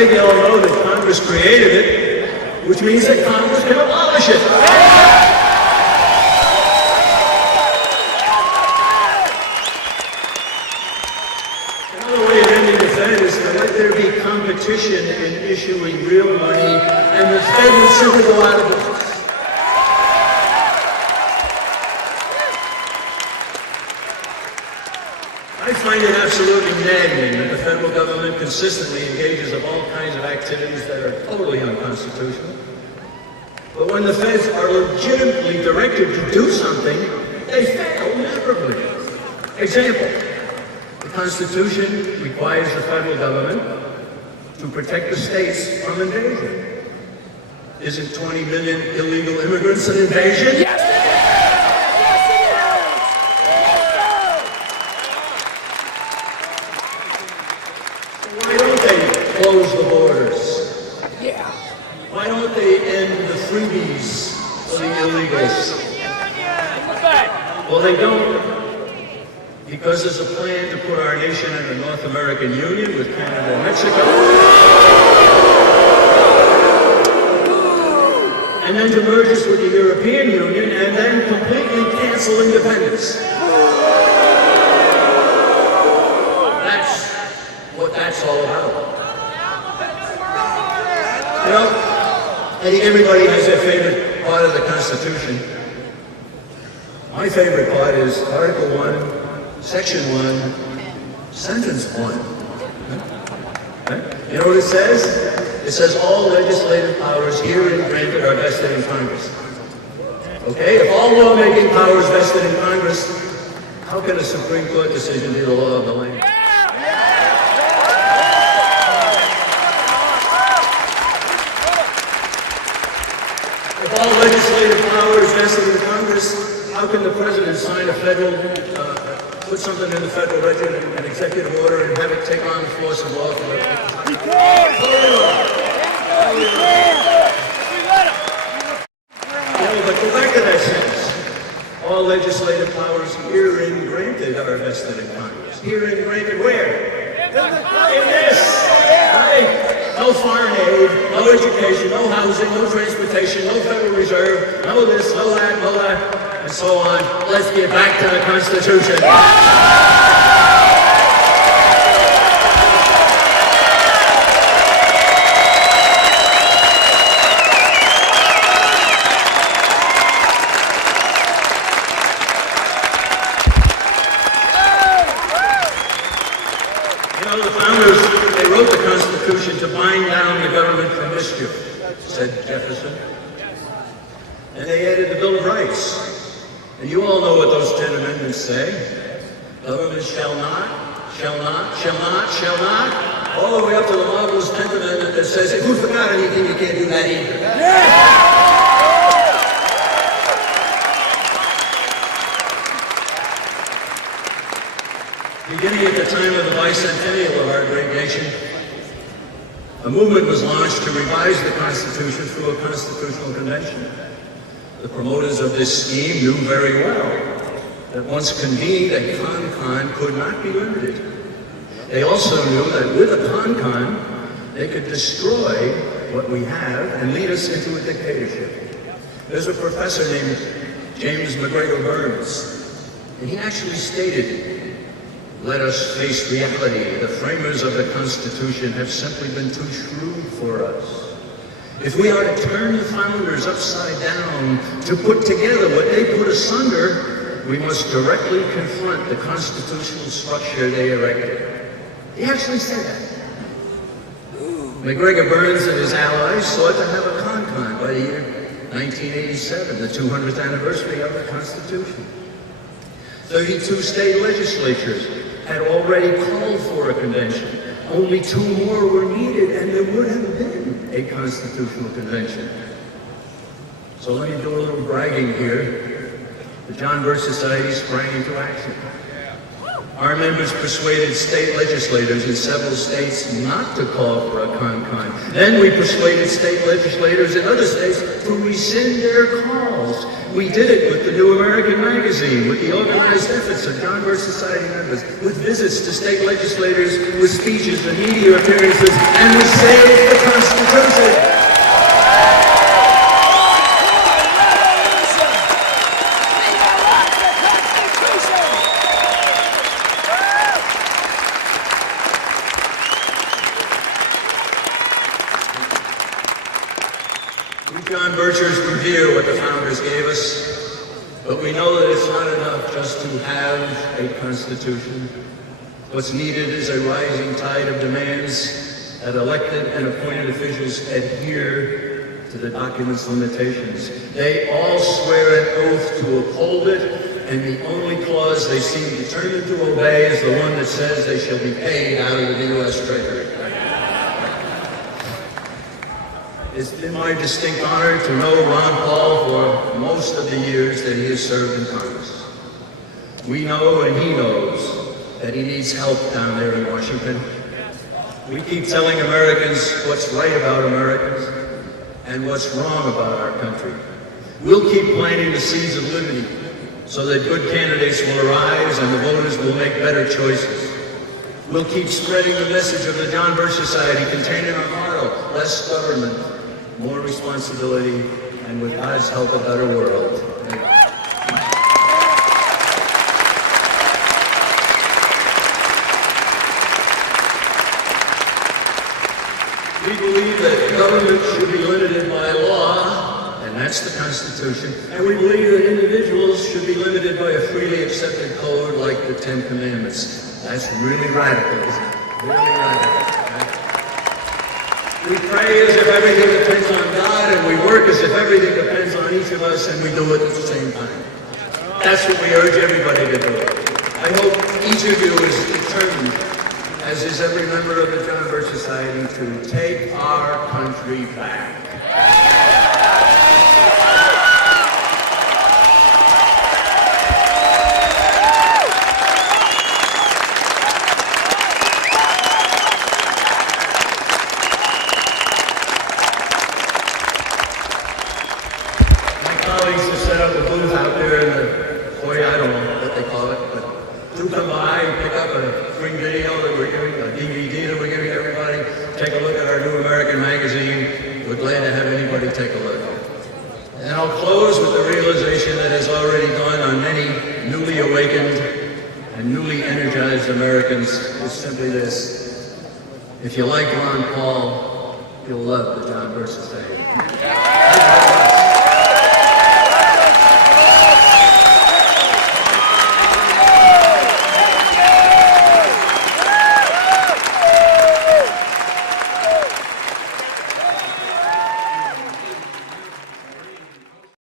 think you all know that Congress created it, which means that Congress can abolish it. Another way of ending the Fed is to let there be competition in issuing real money, and the Fed would simply go out of business. I find it absolutely maddening that the federal government consistently engages in all kinds of activities that are totally unconstitutional. But when the feds are legitimately directed to do something, they fail miserably. Example, the Constitution requires the federal government to protect the states from invasion. Isn't 20 million illegal immigrants an invasion? Yes! Close the borders. Yeah. Why don't they end the freebies for the illegals? Well, they don't, because there's a plan to put our nation in a North American Union with Canada and Mexico, and then to merge us with the European Union, and then completely cancel independence. That's what that's all about. You know, I think everybody has their favorite part of the Constitution. My favorite part is Article 1, Section 1, Sentence 1. Right? You know what it says? It says all legislative powers herein granted are vested in Congress. Okay? If all lawmaking powers vested in Congress, how can a Supreme Court decision be the law of the land? If all legislative power is vested in Congress, how can the president sign a federal, put something in the federal register, an executive order, and have it take on the force of law? He can't! But go back to that sentence. All legislative powers herein granted are vested in Congress. Herein granted where? In this! Right? No foreign aid, no education, no housing, no transportation, no Federal Reserve, no this, no that, and so on. Let's get back to the Constitution. You know, the founders, they wrote the Constitution to bind down the government from mischief, said Jefferson. And they added the Bill of Rights. And you all know what those 10 amendments say. Government shall not, all the way up to the marvelous 10th Amendment that says, if you forgot anything, you can't do that either. Yeah. Beginning at the time of the bicentennial of our great nation, a movement was launched to revise the Constitution through a constitutional convention. The promoters of this scheme knew very well that once convened, a con could not be limited. They also knew that with a con, they could destroy what we have and lead us into a dictatorship. There's a professor named James McGregor Burns, and he actually stated, "Let us face reality. The framers of the Constitution have simply been too shrewd for us. If we are to turn the founders upside down, to put together what they put asunder, we must directly confront the constitutional structure they erected." He actually said that. McGregor Burns and his allies sought to have a con by the year 1987, the 200th anniversary of the Constitution. 32 state legislatures had already called for a convention. Only 2 more were needed, and there would have been a constitutional convention. So let me do a little bragging here. The John Birch Society sprang into action. Our members persuaded state legislators in several states not to call for a con-con. Then we persuaded state legislators in other states to rescind their calls. We did it with the New American Magazine, with the organized efforts of John Birch Society members, with visits to state legislators, with speeches and media appearances, and we saved the Constitution. John Birchers revere what the founders gave us, but we know that it's not enough just to have a constitution. What's needed is a rising tide of demands that elected and appointed officials adhere to the document's limitations. They all swear an oath to uphold it, and the only clause they seem determined to obey is the one that says they shall be paid out of the U.S. Treasury. It's been my distinct honor to know Ron Paul for most of the years that he has served in Congress. We know and he knows that he needs help down there in Washington. We keep telling Americans what's right about Americans and what's wrong about our country. We'll keep planting the seeds of liberty so that good candidates will arise and the voters will make better choices. We'll keep spreading the message of the John Birch Society contained in our motto, less government, more responsibility, and with God's help, a better world. We believe that government should be limited by law, and that's the Constitution, and we believe that individuals should be limited by a freely accepted code like the Ten Commandments. That's really radical, isn't it? Really radical. We pray as if everything depends on God, and we work as if everything depends on each of us, and we do it at the same time. That's what we urge everybody to do. I hope each of you is determined, as is every member of the John Birch Society, to take our country back. Colleagues have set up a booth out there in the foyer. I don't know what they call it, but do come by and pick up a free video that we're giving, a DVD that we're giving everybody. Take a look at our New American Magazine. We're glad to have anybody take a look. And I'll close with the realization that has already dawned on many newly awakened and newly energized Americans is simply this: if you like Ron Paul, you'll love the John Birch Society.